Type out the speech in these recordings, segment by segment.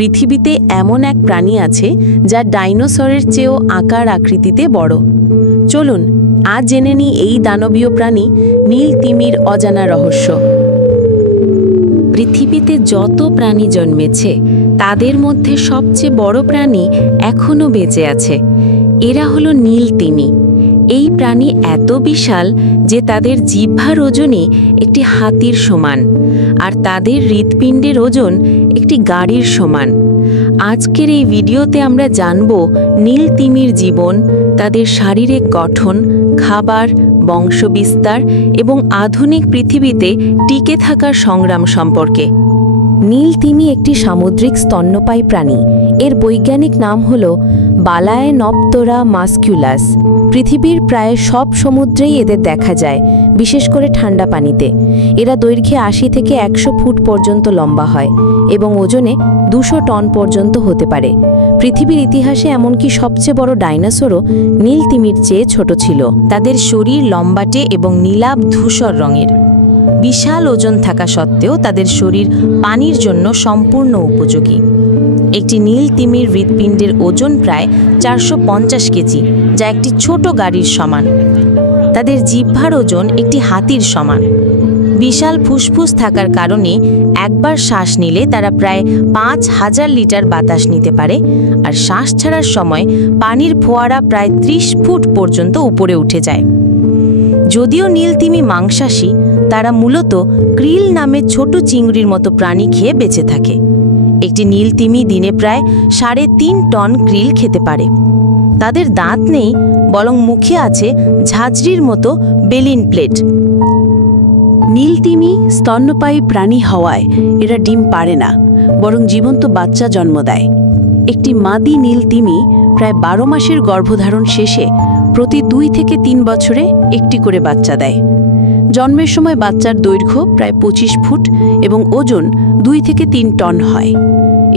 পৃথিবীতে এমন এক প্রাণী আছে যা ডাইনোসরের চেয়েও আকার আকৃতিতে বড়। চলুন আজ জেনে নিই এই দানবীয় প্রাণী নীল তিমির অজানা রহস্য। পৃথিবীতে যত প্রাণী জন্মেছে তাদের মধ্যে সবচেয়ে বড় প্রাণী এখনও বেঁচে আছে। এরা হলো নীল তিমি। এই প্রাণী এত বিশাল যে তাদের জিহ্বার ওজনই একটি হাতির সমান, আর তাদের হৃৎপিণ্ডের ওজন একটি গাড়ির সমান। আজকের এই ভিডিওতে আমরা জানব নীল তিমির জীবন, তাদের শারীরিক গঠন, খাবার, বংশবিস্তার এবং আধুনিক পৃথিবীতে টিকে থাকার সংগ্রাম সম্পর্কে। নীল তিমি একটি সামুদ্রিক স্তন্যপায়ী প্রাণী। এর বৈজ্ঞানিক নাম হল বালায়নপ্তরা মাস্কুলাস। পৃথিবীর প্রায় সব সমুদ্রেই এদের দেখা যায়, বিশেষ করে ঠান্ডা পানিতে। এরা দৈর্ঘ্যে ৮০ থেকে ১০০ ফুট পর্যন্ত লম্বা হয় এবং ওজনে ২০০ টন পর্যন্ত হতে পারে। পৃথিবীর ইতিহাসে এমনকি সবচেয়ে বড় ডাইনোসরও নীল তিমির চেয়ে ছোট ছিল। তাদের শরীর লম্বাটে এবং নীলাভ ধূসর রঙের। বিশাল ওজন থাকা সত্ত্বেও তাদের শরীর পানির জন্য সম্পূর্ণ উপযোগী। একটি নীল তিমির হৃৎপিণ্ডের ওজন প্রায় ৪৫০ কেজি, যা একটি ছোট গাড়ির সমান। তাদের জিহ্বার ওজন একটি হাতির সমান। বিশাল ফুসফুস থাকার কারণে একবার শ্বাস নিলে তারা প্রায় ৫,০০০ লিটার বাতাস নিতে পারে, আর শ্বাস ছাড়ার সময় পানির ফোয়ারা প্রায় ৩০ ফুট পর্যন্ত উপরে উঠে যায়। যদিও নীল তিমি মাংসাশী, তারা মূলত ক্রিল নামে ছোট চিংড়ির মতো প্রাণী খেয়ে বেঁচে থাকে। একটি নীল তিমি দিনে প্রায় ৩.৫ টন ক্রিল খেতে পারে। তাদের দাঁত নেই, বরং মুখে আছে ঝাঁঝরির মতো বেলিন প্লেট। নীল তিমি স্তন্যপায়ী প্রাণী হওয়ায় এরা ডিম পারে না, বরং জীবন্ত বাচ্চা জন্ম দেয়। একটি মাদি নীল তিমি প্রায় ১২ মাসের গর্ভধারণ শেষে প্রতি ২ থেকে ৩ বছরে একটি করে বাচ্চা দেয়। জন্মের সময় বাচ্চার দৈর্ঘ্য প্রায় ২৫ ফুট এবং ওজন ২ থেকে ৩ টন হয়।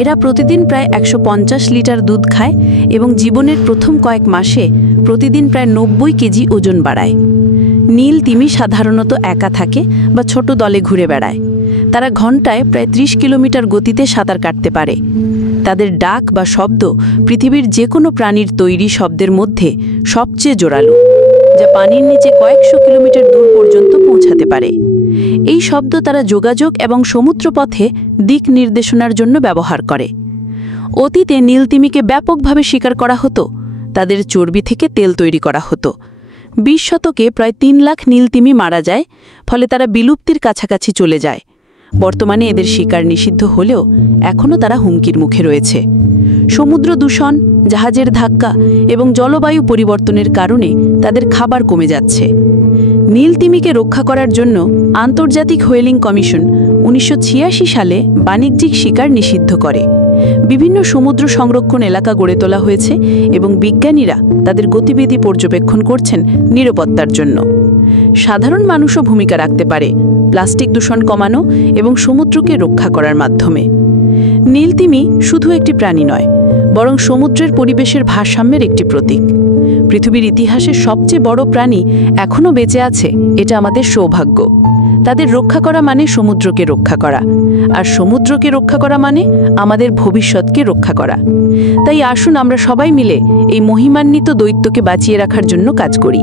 এরা প্রতিদিন প্রায় ১৫০ লিটার দুধ খায় এবং জীবনের প্রথম কয়েক মাসে প্রতিদিন প্রায় ৯০ কেজি ওজন বাড়ায়। নীল তিমি সাধারণত একা থাকে বা ছোট দলে ঘুরে বেড়ায়। তারা ঘন্টায় প্রায় ৩০ কিলোমিটার গতিতে সাঁতার কাটতে পারে। তাদের ডাক বা শব্দ পৃথিবীর যে কোনো প্রাণীর তৈরি শব্দের মধ্যে সবচেয়ে জোরালো, যা পানির নিচে কয়েকশো কিলোমিটার দূর পর্যন্ত পৌঁছাতে পারে। এই শব্দ তারা যোগাযোগ এবং সমুদ্রপথে দিক নির্দেশনার জন্য ব্যবহার করে। অতীতে নীল তিমিকে ব্যাপকভাবে শিকার করা হতো। তাদের চর্বি থেকে তেল তৈরি করা হতো। ২০ শতকে প্রায় ৩ লাখ নীল তিমি মারা যায়, ফলে তারা বিলুপ্তির কাছাকাছি চলে যায়। বর্তমানে এদের শিকার নিষিদ্ধ হলেও এখনও তারা হুমকির মুখে রয়েছে। সমুদ্র দূষণ, জাহাজের ধাক্কা এবং জলবায়ু পরিবর্তনের কারণে তাদের খাবার কমে যাচ্ছে। নীল তিমিকে রক্ষা করার জন্য আন্তর্জাতিক হোয়েলিং কমিশন ১৯৮৬ সালে বাণিজ্যিক শিকার নিষিদ্ধ করে। বিভিন্ন সমুদ্র সংরক্ষণ এলাকা গড়ে তোলা হয়েছে এবং বিজ্ঞানীরা তাদের গতিবিধি পর্যবেক্ষণ করছেন নিরাপত্তার জন্য। সাধারণ মানুষও ভূমিকা রাখতে পারে, প্লাস্টিক দূষণ কমানো এবং সমুদ্রকে রক্ষা করার মাধ্যমে। নীল তিমি শুধু একটি প্রাণী নয়, বরং সমুদ্রের পরিবেশের ভারসাম্যের একটি প্রতীক। পৃথিবীর ইতিহাসে সবচেয়ে বড় প্রাণী এখনও বেঁচে আছে, এটা আমাদের সৌভাগ্য। তাদের রক্ষা করা মানে সমুদ্রকে রক্ষা করা, আর সমুদ্রকে রক্ষা করা মানে আমাদের ভবিষ্যৎকে রক্ষা করা। তাই আসুন আমরা সবাই মিলে এই মহিমান্বিত দৈত্যকে বাঁচিয়ে রাখার জন্য কাজ করি।